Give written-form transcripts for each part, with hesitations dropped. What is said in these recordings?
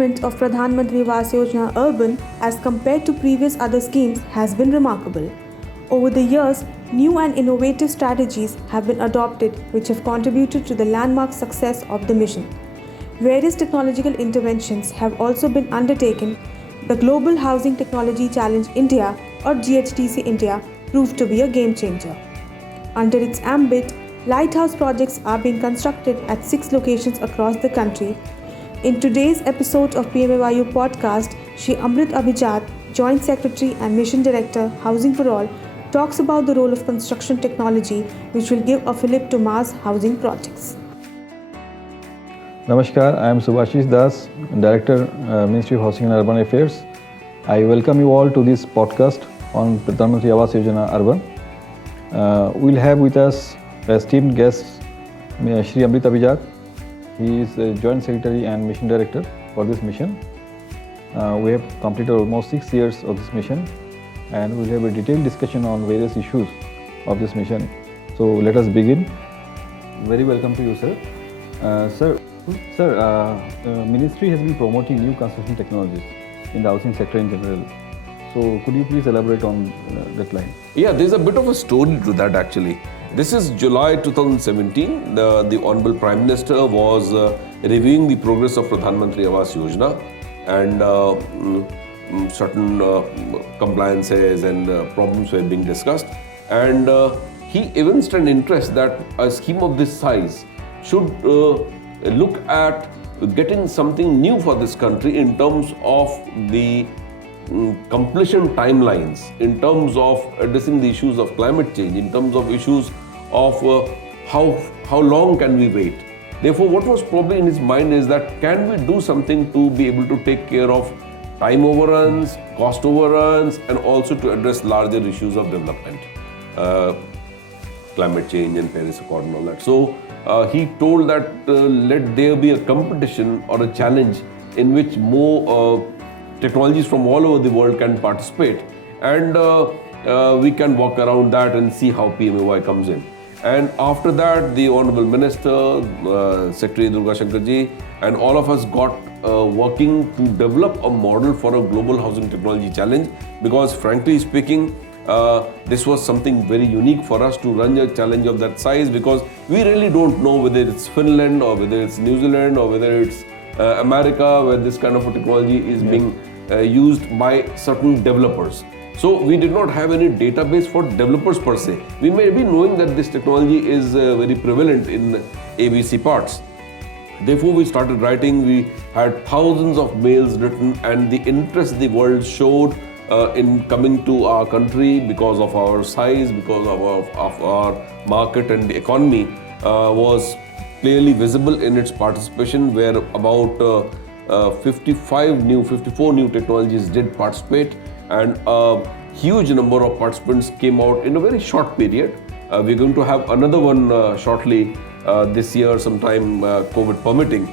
achievement of Pradhan Mantri Awas Yojana Urban as compared to previous other schemes has been remarkable. Over the years, new and innovative strategies have been adopted which have contributed to the landmark success of the mission. Various technological interventions have also been undertaken. The Global Housing Technology Challenge India or GHTC India proved to be a game changer. Under its ambit, lighthouse projects are being constructed at 6 locations across the country. In today's episode of PMAYU podcast, Shri Amrit Abhijat, Joint Secretary and Mission Director, Housing for All, talks about the role of construction technology which will give a fillip to mass housing projects. Namaskar, I am Subhashish Das, Director, Ministry of Housing and Urban Affairs. I welcome you all to this podcast on Pradhan Mantri Awas Yojana Urban. We'll have with us esteemed guests, Shri Amrit Abhijat. He is a Joint Secretary and Mission Director for this mission. We have completed almost 6 years of this mission, and we'll have a detailed discussion on various issues of this mission. So let us begin. Very welcome to you, sir. Sir, Ministry has been promoting new construction technologies in the housing sector in general. So could you please elaborate on that line? Yeah, there's a bit of a story to that actually. This is July 2017. The Honorable Prime Minister was reviewing the progress of Pradhan Mantri Awas Yojana, and certain compliances and problems were being discussed. And he evinced an interest that a scheme of this size should look at getting something new for this country in terms of the completion timelines, in terms of addressing the issues of climate change, in terms of issues of how long can we wait. Therefore, what was probably in his mind is that can we do something to be able to take care of time overruns, cost overruns, and also to address larger issues of development, climate change and Paris Accord and all that. So he told that let there be a competition or a challenge in which more technologies from all over the world can participate, and we can walk around that and see how PMAY comes in. And after that, the Honorable Minister, Secretary Durga Shankar ji, and all of us got working to develop a model for a global housing technology challenge, because frankly speaking, this was something very unique for us to run a challenge of that size, because we really don't know whether it's Finland or whether it's New Zealand or whether it's America, where this kind of a technology is being used by certain developers. So we did not have any database for developers per se. We may be knowing that this technology is very prevalent in ABC parts. Therefore, we started writing. We had thousands of mails written, and the interest the world showed in coming to our country because of our size, because of our market and the economy was clearly visible in its participation, where about 54 new technologies did participate, and a huge number of participants came out in a very short period. We're going to have another one shortly this year, sometime COVID permitting.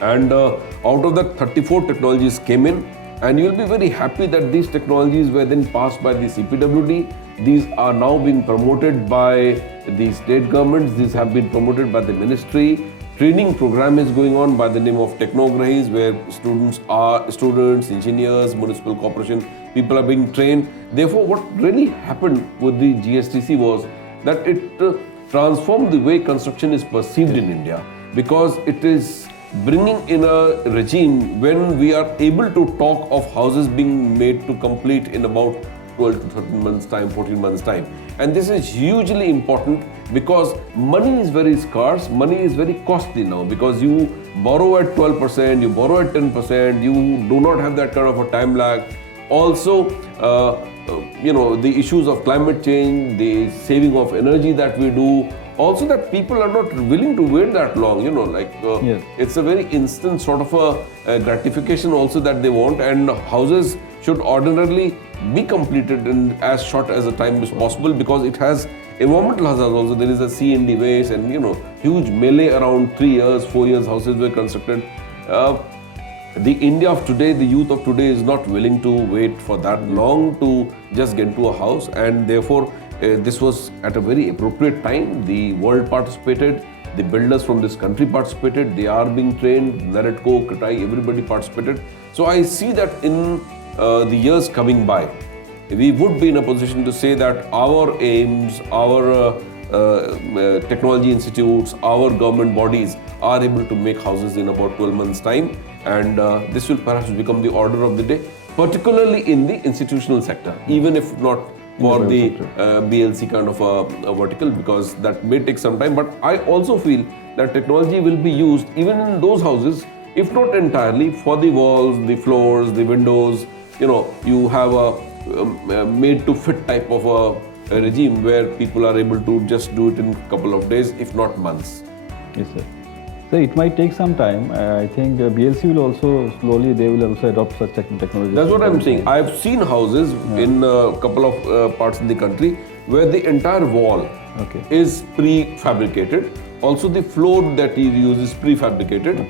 And out of that, 34 technologies came in, and you'll be very happy that these technologies were then passed by the CPWD. These are now being promoted by the state governments. These have been promoted by the ministry. Training program is going on by the name of Technograhis, where students, engineers, municipal corporation, people are being trained. Therefore, what really happened with the GSTC was that it transformed the way construction is perceived in India, because it is bringing in a regime when we are able to talk of houses being made to complete in about 12 to 13 months time, 14 months time. And this is hugely important, because money is very scarce, money is very costly now, because you borrow at 12%, you borrow at 10%, you do not have that kind of a time lag. Also, the issues of climate change, the saving of energy that we do, also that people are not willing to wait that long, Yes. It's a very instant sort of a gratification also that they want, and houses should ordinarily be completed in as short as a time as possible, because it has environmental hazards also. There is a C&D waste, and huge melee around 3 years, 4 years houses were constructed. The India of today, the youth of today is not willing to wait for that long to just get into a house, and therefore this was at a very appropriate time. The world participated, The builders from this country participated. They are being trained. Naredco, Katai, everybody participated. So I see that in the years coming by, we would be in a position to say that our aims, our technology institutes, our government bodies are able to make houses in about 12 months' time, and this will perhaps become the order of the day, particularly in the institutional sector, even if not for the BLC kind of a vertical, because that may take some time. But I also feel that technology will be used even in those houses, if not entirely, for the walls, the floors, the windows. You have a made to fit type of a regime where people are able to just do it in a couple of days, if not months. Yes, sir. So it might take some time. I think BLC will also slowly, they will also adopt such technology. That's what I'm saying. I've seen houses in a couple of parts in the country where the entire wall is prefabricated. Also, the floor that you use is prefabricated.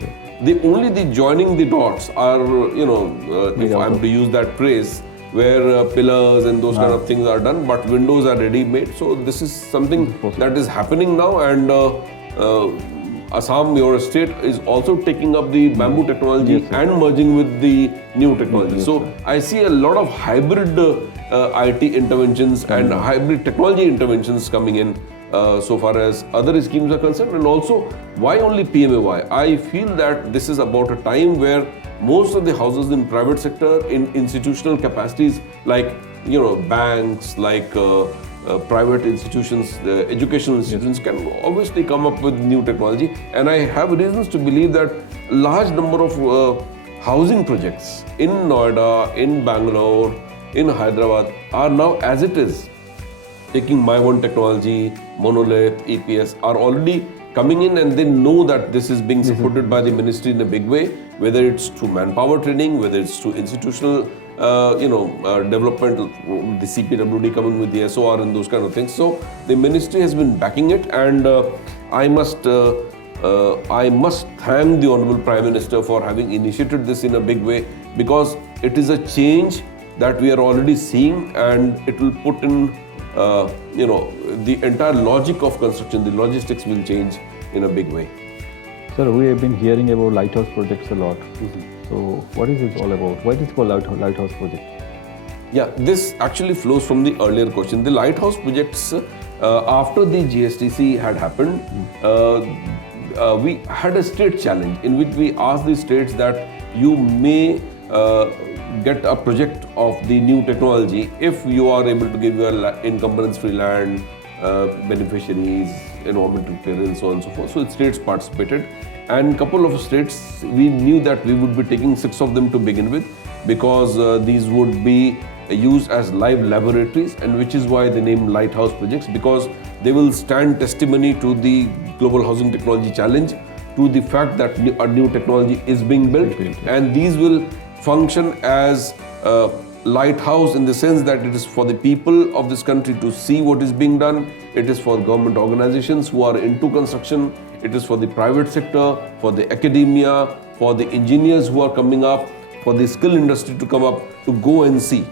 Only the joining the dots are, if I'm to use that phrase, where pillars and those kind of things are done, but windows are ready made. So this is something that is happening now, and Assam, your state, is also taking up the bamboo technology and merging with the new technology. So I see a lot of hybrid IT interventions and hybrid technology interventions coming in so far as other schemes are concerned. And also, why only PMAY? I feel that this is about a time where most of the houses in private sector, in institutional capacities like banks, like private institutions, educational institutions can obviously come up with new technology. And I have reasons to believe that a large number of housing projects in Noida, in Bangalore, in Hyderabad are now, as it is, taking My One technology, monolith, EPS, are already coming in, and they know that this is being supported by the ministry in a big way, whether it's through manpower training, whether it's through institutional development, the CPWD coming with the SOR and those kind of things. So the ministry has been backing it, and I must thank the Honorable Prime Minister for having initiated this in a big way, because it is a change that we are already seeing, and it will put in the entire logic of construction, the logistics will change in a big way. Sir, we have been hearing about lighthouse projects a lot. So what is it all about? Why is it called lighthouse project? Yeah, this actually flows from the earlier question. The lighthouse projects, after the GSTC had happened, we had a state challenge in which we asked the states that you may get a project of the new technology if you are able to give your encumbrance-free land, beneficiaries, environmental clearance, so on and so forth. So states participated, and a couple of states, we knew that we would be taking 6 of them to begin with, because these would be used as live laboratories, and which is why the name Lighthouse Projects, because they will stand testimony to the Global Housing Technology Challenge, to the fact that a new technology is being built, and these will function as a lighthouse in the sense that it is for the people of this country to see what is being done. It is for government organizations who are into construction. It is for the private sector, for the academia, for the engineers who are coming up, for the skill industry to come up, to go and see